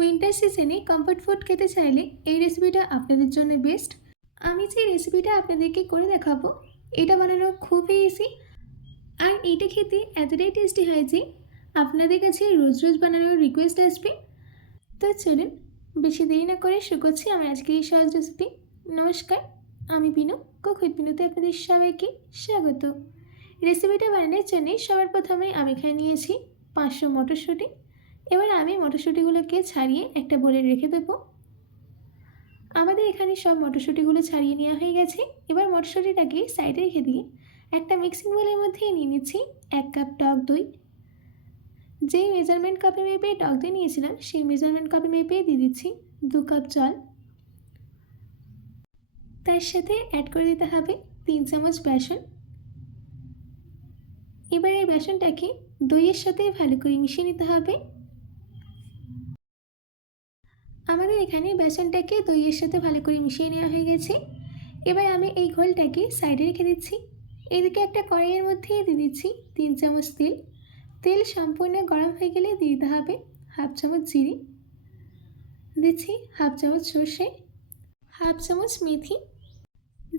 Winter সিজনে comfort food খেতে চাইলে এই রেসিপিটা আপনাদের জন্য বেস্ট। আমি যে রেসিপিটা আপনাদেরকে করে দেখাবো এটা বানানো খুবই ইজি, আর এটা খেতে এতটাই টেস্টি হয় যে আপনাদের কাছে রোজ রোজ বানানোর রিকোয়েস্ট আসবে। তো চলুন বেশি দেরি না করে শুরু করছি আমার আজকে এই সহজ রেসিপি। নমস্কার, আমি পিনু, কুক উইথ পিনুতে আপনাদের সবাইকে স্বাগত। রেসিপিটা বানানোর জন্য সবার প্রথমে আমি এখানে নিয়েছি 500 মটরশুঁটি। এবার আমি মটরশুঁটিগুলোকে ছাড়িয়ে একটা বোলে রেখে দেবো। আমাদের এখানে সব মটরশুঁটিগুলো ছাড়িয়ে নেওয়া হয়ে গেছে। এবার মটরশুঁটিটাকে সাইডে রেখে দিয়ে একটা মিক্সিং বোলের মধ্যে নিয়ে নিচ্ছি 1 কাপ টক দই। যেই মেজারমেন্ট কাপে মেপে টক দই নিয়েছিলাম সেই মেজারমেন্ট কাপে মেপে দিয়ে দিচ্ছি 2 কাপ জল। তার সাথে অ্যাড করে দিতে হবে 3 চামচ বেসন। এবার এই বেসনটাকে দইয়ের সাথে ভালো করে মিশিয়ে নিতে হবে। আমাদের এখানে বেসনটাকে দইয়ের সাথে ভালো করে মিশিয়ে নেওয়া হয়ে গেছে। এবার আমি এই ঘোলটাকে সাইডে রেখে দিচ্ছি। এদিকে একটা কড়াইয়ের মধ্যে দিয়ে দিচ্ছি 3 চামচ তেল। তেল সম্পূর্ণ গরম হয়ে গেলে দিয়ে দিতে হবে হাফ চামচ জিরে, দিচ্ছি হাফ চামচ সর্ষে, হাফ চামচ মেথি।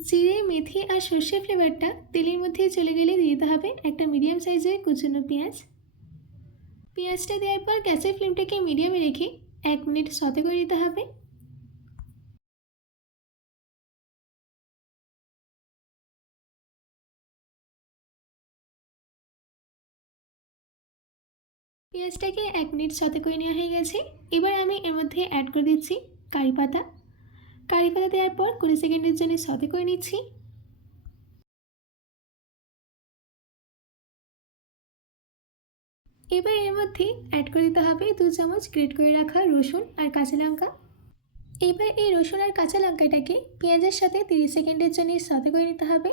জিরে, মেথি আর সর্ষের ফ্লেভারটা তেলের মধ্যে চলে গেলে দিয়ে দিতে হবে একটা মিডিয়াম সাইজের কুচানো পেঁয়াজ। পেঁয়াজটা দেওয়ার পর গ্যাসের ফ্লেমটাকে মিডিয়ামে রেখে 1 মিনিট সতে করে দিতে হবে। পেঁয়াজটাকে 1 মিনিট সতে করে নেওয়া হয়ে গেছে। এবার আমি এর মধ্যে অ্যাড করে দিচ্ছি কারি পাতা। কারি পাতা দেওয়ার পর 20 সেকেন্ডের জন্য সতে করে নিচ্ছি। এবার এর মধ্যে অ্যাড করে দিতে হবে 2 চামচ গ্রেট করে রাখা রসুন আর কাঁচা লঙ্কা। এবার এই রসুন আর কাঁচা লঙ্কাটাকে পেঁয়াজের সাথে 30 সেকেন্ডের জন্য সতে করে নিতে হবে,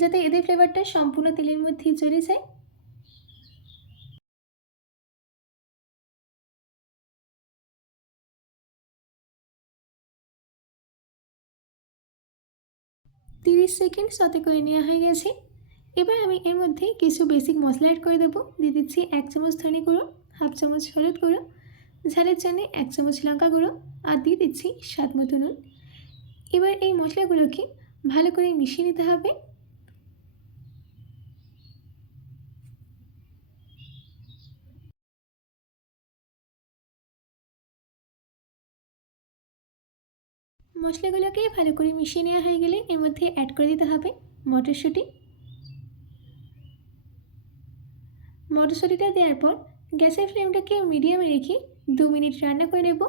যাতে এদের ফ্লেভারটা সম্পূর্ণ তেলের মধ্যে চলে যায়। তিরিশ সেকেন্ড সতে করে নেওয়া হয়ে গেছে। এবার আমি এর মধ্যে কিছু বেসিক মশলা অ্যাড করে দেবো। দিয়ে দিচ্ছি 1 চামচ ধনে গুঁড়ো, হাফ চামচ হলুদ গুঁড়ো, ঝালের জন্য 1 চামচ লঙ্কা গুঁড়ো, আর দিয়ে দিচ্ছি স্বাদ মতো নুন। এবার এই মশলাগুলোকে ভালো করে মিশিয়ে নিতে হবে। মশলাগুলোকে ভালো করে মিশিয়ে নেওয়া হয়ে গেলে এর মধ্যে অ্যাড করে দিতে হবে মটরশুঁটি। মটরশুঁটিটা দেওয়ার পর গ্যাসের ফ্লেমটাকে মিডিয়ামে রেখে 2 মিনিট রান্না করে নেব।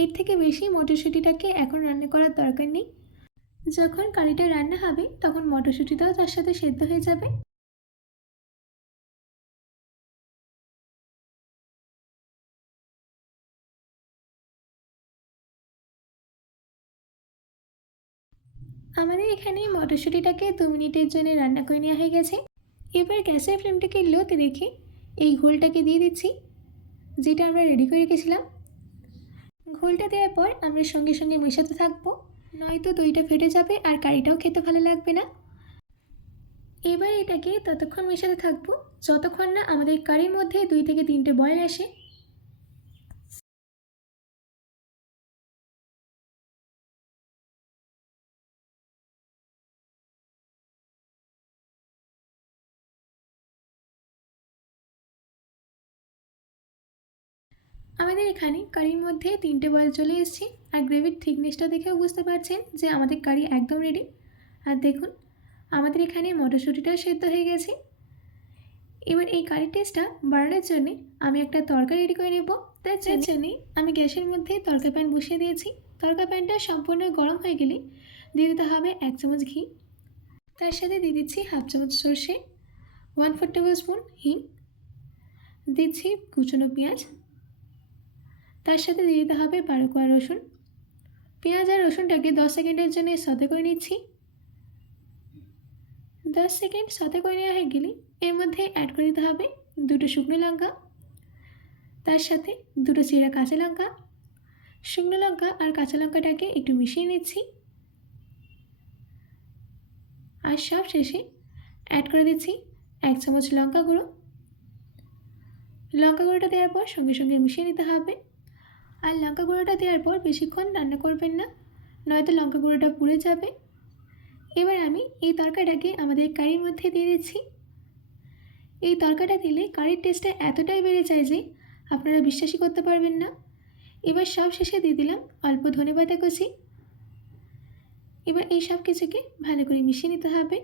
এর থেকে বেশি মটরশুঁটিটাকে এখন রান্না করার দরকার নেই। যখন কারিটা রান্না হবে তখন মটরশুঁটিটাও তার সাথে সেদ্ধ হয়ে যাবে। আমাদের এখানে মটরশুঁটিটাকে 2 মিনিটের জন্য রান্না করে নেওয়া হয়ে গেছে। এবার গ্যাসের ফ্লেমটাকে লোতে রেখে এই ঘোলটাকে দিয়ে দিচ্ছি, যেটা আমরা রেডি করে রেখেছিলাম। ঘোলটা দেওয়ার পর আমরা সঙ্গে সঙ্গে মেশাতে থাকবো, নয়তো দইটা ফেটে যাবে আর কারিটাও খেতে ভালো লাগবে না। এবার এটাকে ততক্ষণ মেশাতে থাকবো যতক্ষণ না আমাদের কারির মধ্যে 2 থেকে 3টে বয়েল আসে। আমাদের এখানে কারির মধ্যে 3টে বয়েল চলে এসেছে, আর গ্রেভির থিকনেসটা দেখেও বুঝতে পারছেন যে আমাদের কারি একদম রেডি। আর দেখুন আমাদের এখানে মটরশুঁটিটাও সেদ্ধ হয়ে গেছে। এবার এই কারির টেস্টটা বাড়ানোর জন্য আমি একটা তরকা রেডি করে নেব। তার জন্য আমি গ্যাসের মধ্যে তরকা প্যান বসিয়ে দিয়েছি। তরকা প্যানটা সম্পূর্ণ গরম হয়ে গেলে দিয়ে দিতে হবে 1 চামচ ঘি। তার সাথে দিয়ে দিচ্ছি হাফ চামচ সর্ষে, 1/4 টেবিল স্পুন হিং, দিচ্ছি কুচনো পেঁয়াজ, তার সাথে দিয়ে দিতে হবে 12 কোয়া রসুন। পেঁয়াজ আর রসুনটাকে 10 সেকেন্ডের জন্য সতে করে নিচ্ছি। 10 সেকেন্ড সতে করে নেওয়া হয়ে গেলে এর মধ্যে অ্যাড করে দিতে হবে 2টো শুকনো লঙ্কা, তার সাথে 2টো চিরা কাঁচা লঙ্কা। শুকনো লঙ্কা আর কাঁচা লঙ্কাটাকে একটু মিশিয়ে নিচ্ছি, আর সব শেষে অ্যাড করে দিচ্ছি 1 চামচ লঙ্কা গুঁড়ো, লঙ্কা গুঁড়োটা দেওয়ার পর সঙ্গে সঙ্গে মিশিয়ে নিতে হবে। আর লঙ্কা গুঁড়োটা দেওয়ার পর বেশিক্ষণ রান্না করবেন না, নয়তো লঙ্কা গুঁড়োটা পুড়ে যাবে। এবার আমি এই তরকাটাকে আমাদের কারির মধ্যে দিয়ে দিচ্ছি। এই তরকাটা দিলে কারির টেস্টটা এতটাই বেড়ে যায় যে আপনারা বিশ্বাসই করতে পারবেন না। এবার সব শেষে দিয়ে দিলাম অল্প ধনেপাতা কুচি। এবার এই সব কিছুকে ভালো করে মিশিয়ে নিতে হবে।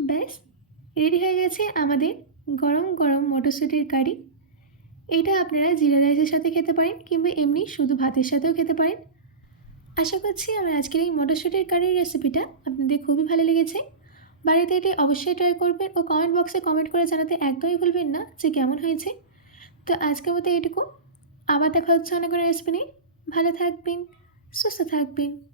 ব্যাস, রেডি হয়ে গেছে আমাদের গরম গরম মটরশুঁটির কারি। এইটা আপনারা জিরা রাইসের সাথে খেতে পারেন কিংবা এমনি শুধু ভাতের সাথেও খেতে পারেন। আশা করছি আমার আজকের এই মটরশুঁটির কারির রেসিপিটা আপনাদের খুবই ভালো লেগেছে। বাড়িতে এটি অবশ্যই ট্রাই করবেন ও কমেন্ট বক্সে কমেন্ট করে জানাতে একদমই ভুলবেন না যে কেমন হয়েছে। তো আজকের মতো এটুকু। আবার দেখা হচ্ছে অনেক কোনো রেসিপি নিয়ে। ভালো থাকবেন, সুস্থ থাকবেন।